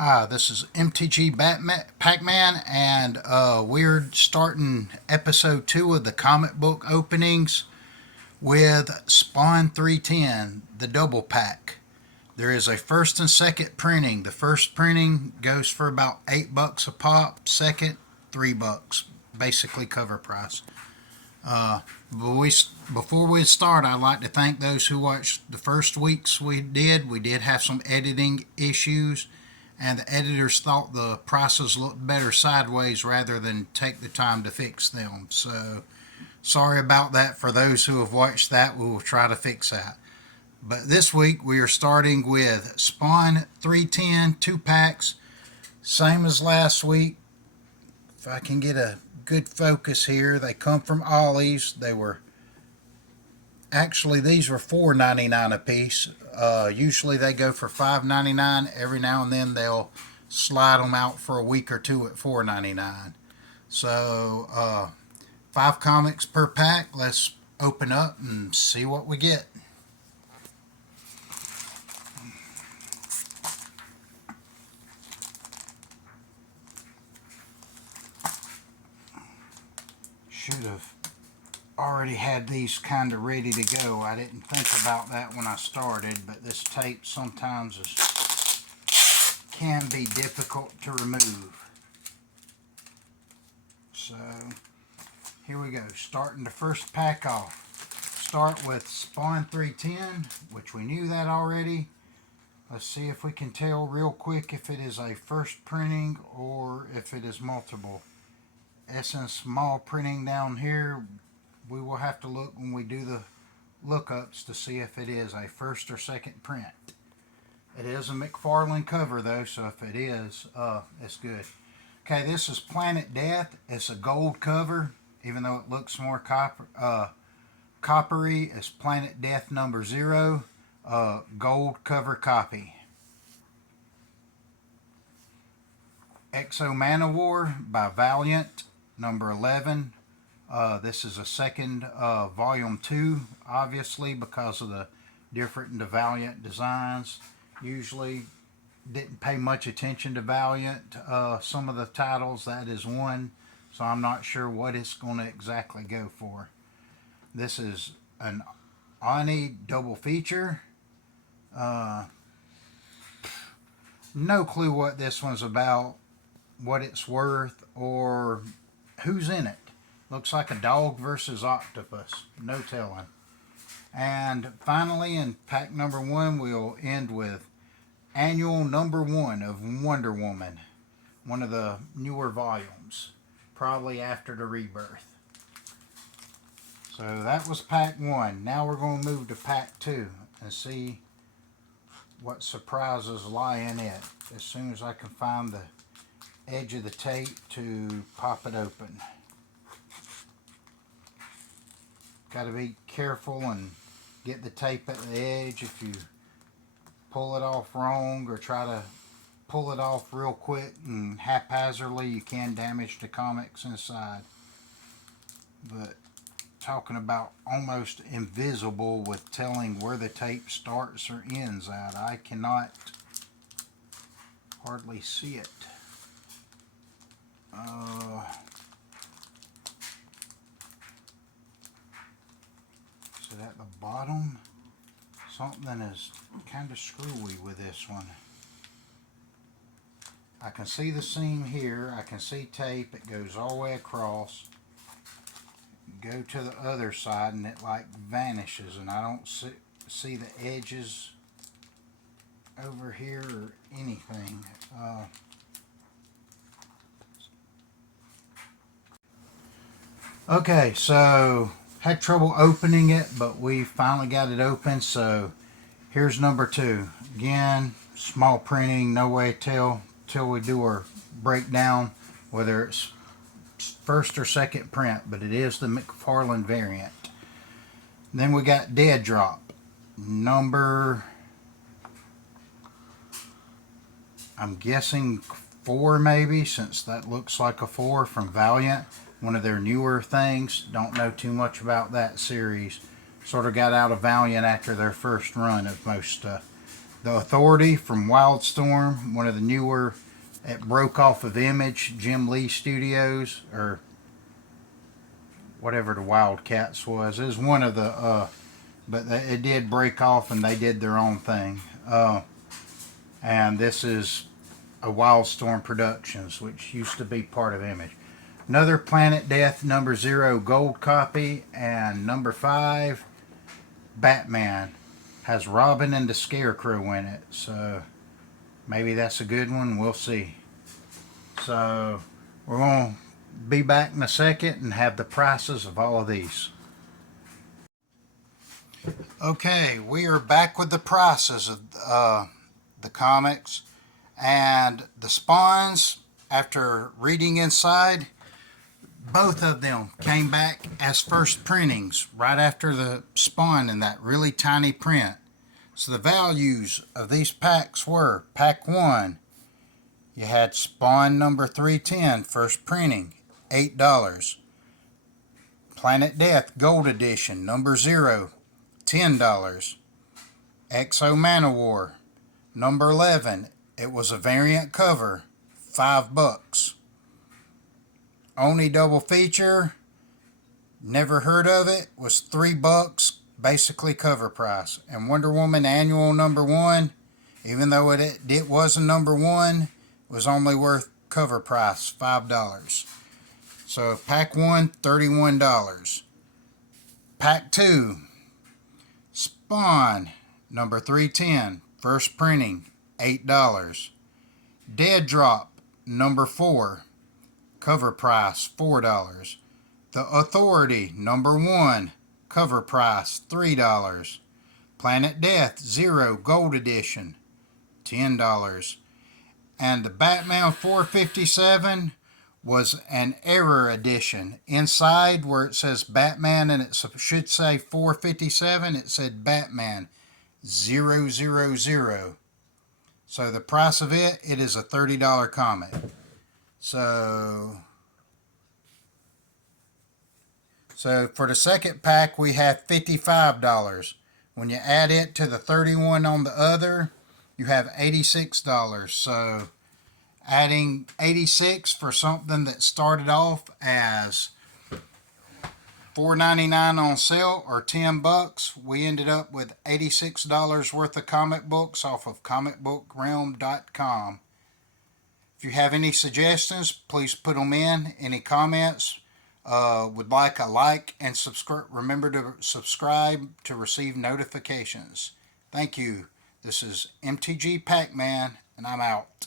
Hi, this is MTG Batman, Pac-Man, and we're starting episode 2 of the comic book openings with Spawn 310, the double pack. There is a first and second printing. The first printing goes for about $8 a pop. Second, $3, basically cover price. But before we start, I'd like to thank those who watched the first weeks we did. We did have some editing issues, and the editors thought the prices looked better sideways rather than take the time to fix them. So, sorry about that for those who have watched that. We will try to fix that. But this week we are starting with Spawn 310 2 packs, same as last week. If I can get a good focus here, they come from Ollie's. These were $4.99 a piece. Usually they go for $5.99. Every now and then they'll slide them out for a week or two at $4.99. So 5 comics per pack. Let's open up and see what we get. Should have already had these kind of ready to go. I didn't think about that when I started, but this tape sometimes can be difficult to remove. So here we go, starting the first pack off. Start with Spawn 310, which we knew that already. Let's see if we can tell real quick if it is a first printing or if it is multiple. Essence small printing down here. We will have to look when we do the lookups to see if it is a first or second print. It is a McFarlane cover though, so if it is, it's good. Okay, this is Planet Death. It's a gold cover, even though it looks more coppery. It's Planet Death number 0, gold cover copy. Exo Manowar by Valiant, number 11. This is a second volume 2, obviously, because of the different and the Valiant designs. Usually didn't pay much attention to Valiant. Some of the titles, that is one, so I'm not sure what it's going to exactly go for. This is an Oni double feature. No clue what this one's about, what it's worth, or who's in it. Looks like a dog versus octopus. No telling. And finally, in pack number 1, we'll end with annual number 1 of Wonder Woman. One of the newer volumes. Probably after the rebirth. So that was pack 1. Now we're going to move to pack 2 and see what surprises lie in it. As soon as I can find the edge of the tape to pop it open. Got to be careful and get the tape at the edge. If you pull it off wrong or try to pull it off real quick and haphazardly, you can damage the comics inside. But talking about almost invisible with telling where the tape starts or ends at, I cannot hardly see it. Is it at the bottom? Something is kind of screwy with this one. I can see the seam here. I can see tape. It goes all the way across. Go to the other side and it like vanishes, and I don't see the edges over here or anything. Okay, so had trouble opening it, but we finally got it open. So here's number 2. Again, small printing, no way to tell till we do our breakdown whether it's first or second print, but it is the McFarlane variant. Then we got Dead Drop, number, I'm guessing 4 maybe, since that looks like a 4, from Valiant. One of their newer things. Don't know too much about that series. Sort of got out of Valiant after their first run of most stuff. The Authority from Wildstorm, one of the newer. It broke off of Image, Jim Lee Studios, or whatever the Wildcats was. It was one of the, but it did break off and they did their own thing. And this is a Wildstorm Productions, which used to be part of Image. Another Planet Death #0 gold copy, and #5 Batman has Robin and the Scarecrow in it. So maybe that's a good one. We'll see. So we're going to be back in a second and have the prices of all of these. Okay, we are back with the prices of the comics and the Spawns. After reading inside, both of them came back as first printings right after the Spawn in that really tiny print. So the values of these packs were: pack 1, you had Spawn #310, first printing, $8. Planet Death Gold Edition #0, $10. Exo Manowar #11, it was a variant cover, $5. Oni Double Feature, never heard of it, was $3, basically cover price. And Wonder Woman Annual #1, even though it was a #1, was only worth cover price, $5. So pack 1, $31. Pack 2, Spawn #310, first printing, $8. Dead Drop #4, cover price, $4. The Authority #1, cover price, $3. Planet Death 0 Gold Edition, $10. And the Batman 457 was an error edition. Inside where it says Batman and it should say 457, it said Batman 000. So the price of it is a $30 comic. So for the second pack, we have $55. When you add it to the 31 on the other, you have $86. So adding 86 for something that started off as $4.99 on sale, or $10, we ended up with $86 worth of comic books off of comicbookrealm.com. If you have any suggestions, please put them in. Any comments, would like a like and subscribe. Remember to subscribe to receive notifications. Thank you. This is MTG Pac-Man, and I'm out.